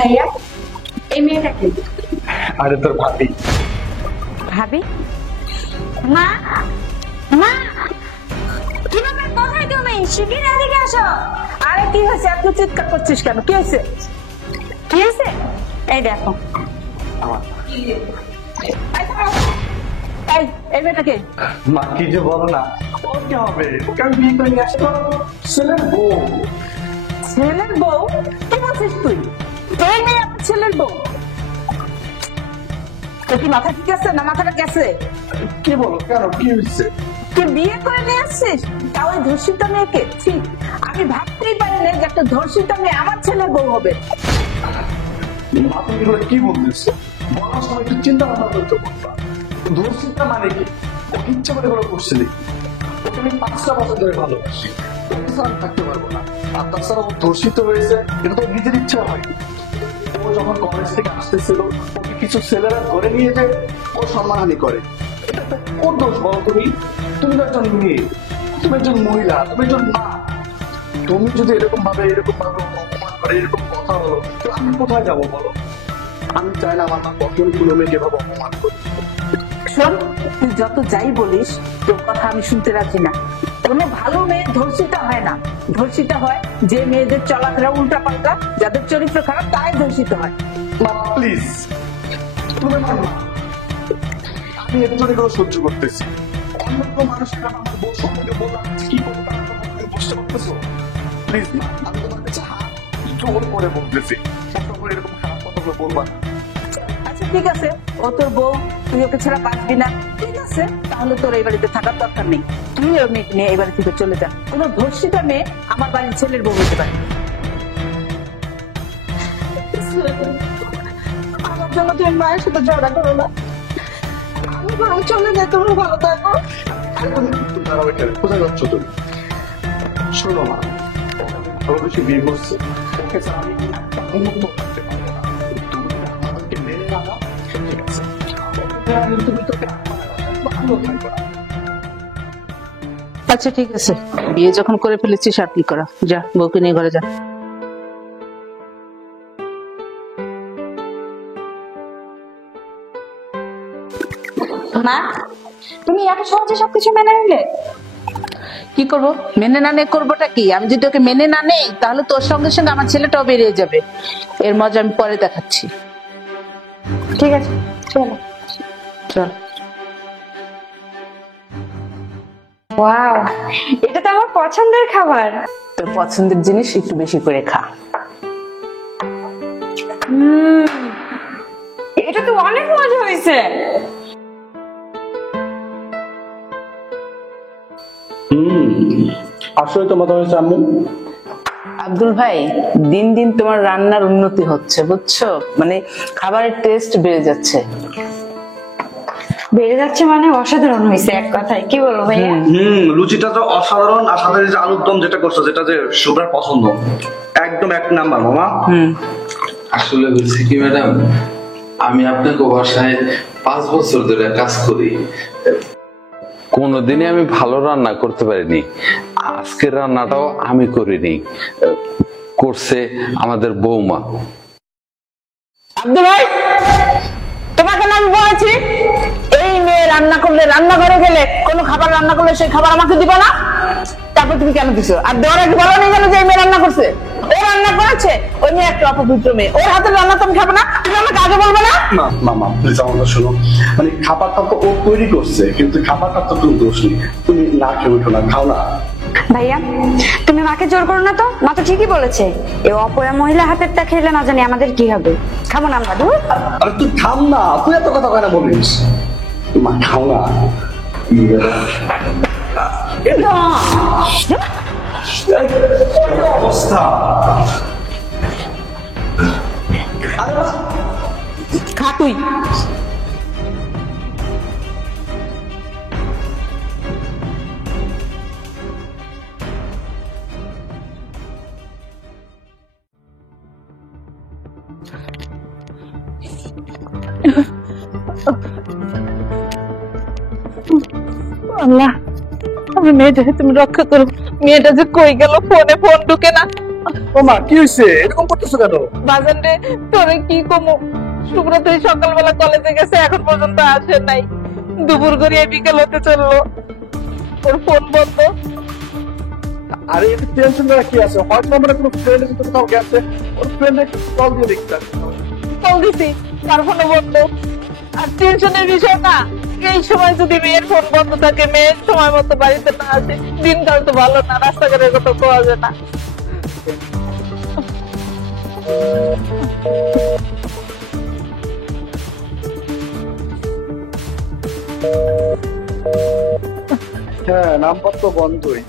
ভাইয়া এই মেয়েটা কি? আরে তোর ভাবি। ভাবি? মা মা কি ব্যাপার, কোথায় তুমি? শিগগির এদিকে আসো। আরে কি হয়েছে, এত চিৎকার করছিস কেন? কি হয়েছে? কি হয়েছে? এই দেখো এই মেয়েটাকে। মা কি যে বলো না, ও কি হবে? ওকে আমি বিয়ে করে নিয়ে আসতে পারবো? ছেলের বউ। ছেলের বউ? কি বলছিস তুই? এই মেয়ে আমার ছেলের বউ? তোর কি মাথা ঠিক আছে না মাথাটা গেছে? কি বলো, কেন কি হয়েছে? তুই বিয়ে করে নিয়ে আসছিস, তাও ওই ধর্ষিতা মেয়েকে? ঠিক, আমি ভাবতেই পারি না যে একটা ধর্ষিতা মেয়ে আমার ছেলের বউ হবে। মা তুমি এগুলো কি বলতেছো? বলার সময় একটু চিন্তা ভাবনা করতে পারবা। ধর্ষিতা মানে কি? ওকে ইচ্ছা করে এগুলো করছে নাকি? ওকে আমি 5টা বছর ধরে ভালোবাসি, ওকে ছাড়া আমি থাকতে পারবো না। আর তাছাড়া ও ধর্ষিত হয়েছে, এটা তো নিজের ইচ্ছা হয়। ও যখন কলেজ থেকে আসতেছিল, ওকে কিছু ছেলেরা ধরে নিয়ে যায়, ও সম্মানহানি করে। এটা তো ওর দোষ বলো তুমি? তুমি তো একজন মেয়ে, তুমি একজন মহিলা, তুমি একজন মা। তুমি যদি এরকম ভাবে অপমান করে, এরকম কথা বলো, তো আমি কোথায় যাবো বলো? আমি চাই না আমার মা কখনো কোনো মেয়েকে এভাবে অপমান করে। শোন, তুই যত যাই বলিস, তোর কথা আমি শুনতে রাখি না। কোনো ভালো মেয়ে ধর্ষিতা হয় না। ধর্ষিতা হয় যে মেয়েদের চলাফেরা উল্টা পাল্টা, যাদের চরিত্র খারাপ, তাই ধর্ষিত হয়। মা প্লিজ, তুমি আমার মা। আমি এর জন্য এগুলো সহ্য করতেছি। অন্য কোনো মানুষকে আমার বউ সম্পর্কে বললাম, কি করতে পারবো তুমি বুঝতে পারতেছো? প্লিজ মা, আমি তোমার কাছে হাত জোর করে বলতেছি, কষ্ট করে এরকম খারাপ কথাগুলো বলবা না। আচ্ছা ঠিক আছে, ও তোর বউ, তুই ওকে ছাড়া বাঁচবি না, ঠিক আছে? তাহলে তোর এই বাড়িতে থাকার দরকার নেই। তুই ওর মেয়েকে নিয়ে এই বাড়ি থেকে চলে যা। কোনো ধর্ষিতা মেয়ে আমার বাড়ির ছেলের বউ হতে পারে। আমার জন্য তুমি মায়ের সাথে ঝগড়া করো না, আমি বরং চলে যাই, তোমরা ভালো থাকো। আরে তুমি দাঁড়াও এখানে, কোথায় যাচ্ছ তুমি? শোনো মা, ওর বেশি বিয়ে করছে, ওকে ছাড়া আমি একটা মুহূর্ত থাকতে পারবো না। তুমি আমাকে মেনে না নাও, ঠিক আছে? তুমি তোকে ভালো থাকবে না। আচ্ছা ঠিক আছে, বিয়ে যখন করে ফেলেছিস আর কি করা, যা বউকে নিয়ে ঘরে যা। মা, তুমি এত সহজে সবকিছু মেনে নিলে? কি করব? মেনে না নিয়ে করবোটা কি? আমি যদি ওকে মেনে না নেই, তাহলে তোর সঙ্গে সঙ্গে আমার ছেলেটাও বেরিয়ে যাবে। এর মজা আমি পরে দেখাচ্ছি। ঠিক আছে, চলো। চল। ওয়াও, এটা তো আমার পছন্দের খাবার। তোর পছন্দের জিনিস একটু বেশি করে খা। এটা তো অনেক মজা হয়েছে। আসলে তো মতো হয়েছে আম্মু। আব্দুল ভাই, দিন দিন তোমার রান্নার উন্নতি হচ্ছে, বুঝছো? মানে খাবারের টেস্ট বেড়ে যাচ্ছে। বেড়ে যাচ্ছে মানে অসাধারণ হয়েছে এক কথায়, কি বলবো ভাইয়া? লুচিটা তো অসাধারণ। আর সাথে যে আলুর দম যেটা করছো, যেটা যে শুভ্রার পছন্দ, একদম এক নাম্বার মামা। আসলে বলছি কি ম্যাডাম, আমি আপনাকে বাসায় 5 বছর ধরে কাজ করি, কোনোদিনই আমি ভালো রান্না করতে পারিনি। আজকের রান্নাটাও আমি করিনি, করছে আমাদের বৌমা। আব্দুল ভাই, তোমাকে না আমি বলেছি, এই মেয়ে রান্না করলে, রান্নাঘরে গেলে কোনো খাবার রান্না করলে সেই খাবার আমাকে দিবা না? তারপর তুমি কেন দিছো? আর দেওয়ার আগে বলো না যে এই মেয়ে রান্না করছে? ও রান্না করেছে, ওই মেয়ে একটা অপবিত্র মেয়ে, ওর হাতের রান্না তুমি খাবে না? তুমি আমাকে আগে বলবে না? মামা প্লিজ আমার শোনো, মানে খাবারটা তো ও তৈরি করছে, কিন্তু খাবারটা তো কোনো দোষ নেই। তুমি না খেয়ে উঠো না, খাও না। ভাইয়া, তুমি মাকে জোর করো না তো, মা তো ঠিকই বলেছে। এই অপয়া মহিলা হাতেরটা খেলে না জানি আমাদের কি হবে। খাবো না আমরা, দূর। আরে তুই থাম না, তুই এত কথা কেন বলিস? মা খাও না। অবস্থা। খা তুই। আল্লাহ, আমি মেয়েটাকে তুমি রক্ষা করো। মেয়েটা যে কই গেল, ফোনে ফোন ঢুকে না। ও মা কি হয়েছে, এরকম করতেছো কেন? বাজান রে, তোরে কি কমু, শুক্র তুই সকালবেলা কলেজে গেছে, এখন পর্যন্ত আসে নাই। দুপুর গড়িয়ে বিকেল হতে চললো, ওর ফোন বন্ধ। আরে এটা টেনশন করা কি আছে, হয়তো আমরা কোনো ফ্রেন্ড এসে কোথাও গেছে, ওর ফ্রেন্ডে কল দিয়ে দেখতে হবে। কল দিছি, তার ফোনও বন্ধ। আর টেনশনের বিষয় না, এই সময় যদি মেয়ের ফোন বন্ধ থাকে, মেয়ের সময় মতো বাড়িতে না আসে, দিনকাল তো ভালো না, রাস্তাঘাটের কথা পাওয়া যায় না। হ্যাঁ, নাম্বার তো বন্ধই।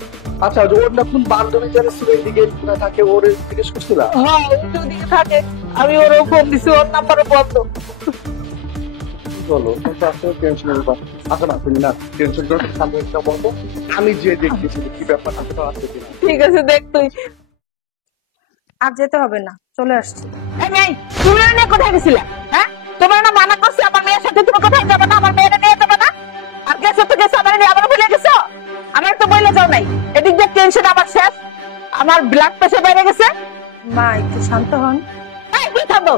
আচ্ছা, ওর না কোন বান্ধবী যারা ছিল এদিকে থাকে, ওর জিজ্ঞেস করছিলা? হ্যাঁ, ওই তো ওদিকে থাকে, আমি ওরও ফোন দিছি, ওর নাম্বারও বন্ধ। বলো, কিন্তু আসলে টেনশনের ব্যাপার। আচ্ছা না, তুমি না টেনশন করো, সামনে একটা বলবো, আমি যে দেখতেছি কি ব্যাপার আছে তো আছে কিনা। ঠিক আছে, দেখ তুই। আর যেতে হবে না, চলে আসছি। এই মেয়ে, তুমি ওর নিয়ে কোথায় গেছিলে? হ্যাঁ, তোমার না মানা করছি আমার মেয়ের সাথে তুমি কোথায় যাবে না, আমার মেয়েটা নিয়ে যাবে না। আর গেছো তো গেছো, আমার নিয়ে আবার ভুলে গেছো। আমার তো বইলে যাও নাই, এদিক দিয়ে টেনশন আমার শেষ, আমার ব্লাড প্রেশার বেড়ে গেছে। মা একটু শান্ত হন, এই কি থাকবো,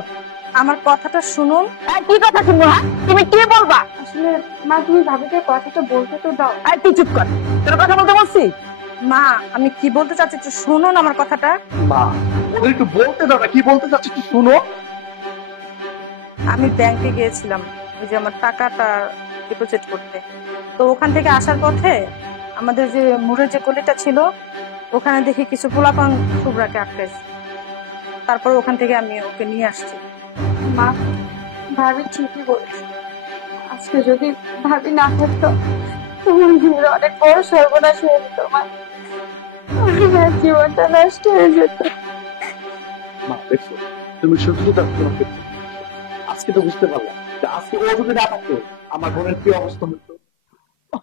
আমার কথাটা শুনুন। কি কথা শুনবো? হ্যাঁ, তুমি কি বলবা? আসলে মা, তুমি ভাবিকে কথাটা বলতে তো দাও। এই তুই চুপ কর, তোর কথা বলতে বলছি। মা, আমি কি বলতে চাচ্ছি একটু শুনুন আমার কথাটা। মা, ওদের একটু বলতে দাও না, কি বলতে চাচ্ছি একটু শুনো। আমি ব্যাংকে গিয়েছিলাম ওই যে আমার টাকাটা ডিপোজিট করতে। তো ওখান থেকে আসার পথে আমাদের যে মোড়ের যে গলিটা ছিল, ওখানে দেখি কিছু পোলাপান শুভ্রাকে আটকেছে। তারপর ওখান থেকে আমি ওকে নিয়ে আসছি। মা, ভাবি ঠিকই বলেছে। আজকে যদি ভাবি না থাকতো, তোমার জীবনে অনেক বড় সর্বনাশ হয়ে যেত। মা, আমার জীবনটা নষ্ট হয়ে যেত। মা দেখছো, তুমি শুধু তার তোমাকে আজকে তো বুঝতে পারলাম যে আজকে ও যদি না থাকতো আমার বোনের কি অবস্থা হতো।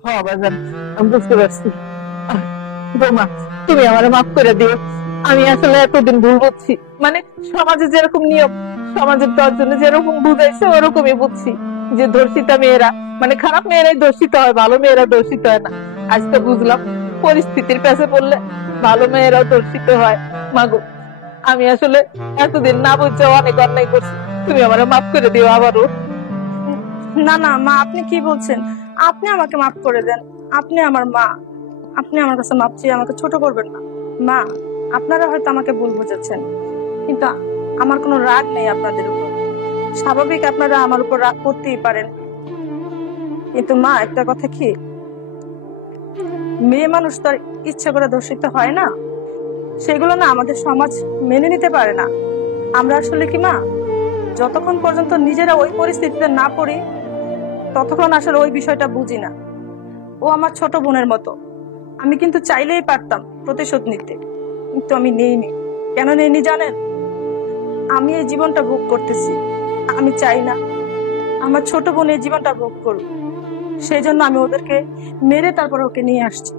হ্যাঁ বাজান, আমি বুঝতে পারছি। বৌমা, তুমি আমার মাফ করে দিও। আমি আসলে এতদিন ভুল বুঝছি, মানে সমাজে যেরকম নিয়ম, সমাজের 10 জনে যেরকম বুঝাইছে ওরকমই বুঝছি যে ধর্ষিতা মেয়েরা, মানে খারাপ মেয়েরাই ধর্ষিত হয়, ভালো মেয়েরা ধর্ষিত হয় না। আজকে বুঝলাম পরিস্থিতির পেছে পড়লে ভালো মেয়েরাও ধর্ষিত হয়। মাগো, আমি আসলে এতদিন না বুঝতে অনেক অন্যায় করছি, তুমি আমার মাফ করে দিও আবারও। না না মা, আপনি কি বলছেন? আপনি আমাকে মাফ করে দেন, আপনি আমার মা, আপনি আমার কাছে মাপ চেয়ে আমাকে ছোট করবেন না। মা, আপনারা হয়তো আমাকে ভুল বুঝেছেন, কিন্তু আমার কোনো রাগ নেই আপনাদের উপর। স্বাভাবিক আপনারা আমার উপর রাগ করতেই পারেন, কিন্তু মা একটা কথা কি, মেয়ে মানুষ তো আর ইচ্ছে করে ধর্ষিত হয় না, সেগুলো না আমাদের সমাজ মেনে নিতে পারে না। আমরা আসলে কি মা, যতক্ষণ পর্যন্ত নিজেরা ওই পরিস্থিতিতে না পড়ি ততক্ষণ আসলে ওই বিষয়টা বুঝি না। ও আমার ছোট বোনের মতো, আমি কিন্তু চাইলেই পারতাম প্রতিশোধ নিতে, কিন্তু আমি নেইনি। কেন নেইনি জানেন? আমি এই জীবনটা ভোগ করতেছি, আমি চাই না আমার ছোট বোন এই জীবনটা ভোগ করুক, সেই জন্য আমি ওদেরকে মেরে তারপর ওকে নিয়ে আসছি।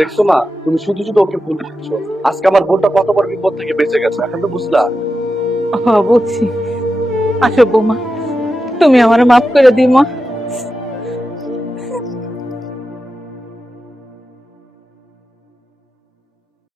দেখছো মা, তুমি শুধু শুধু ওকে ভুল বুঝছো। আজকে আমার বোনটা কত বড় বিপদ থেকে বেঁচে গেছে, এখন তো বুঝলা। বুঝছি। আসো বৌমা, তুমি আমার মাফ করে দিও মা।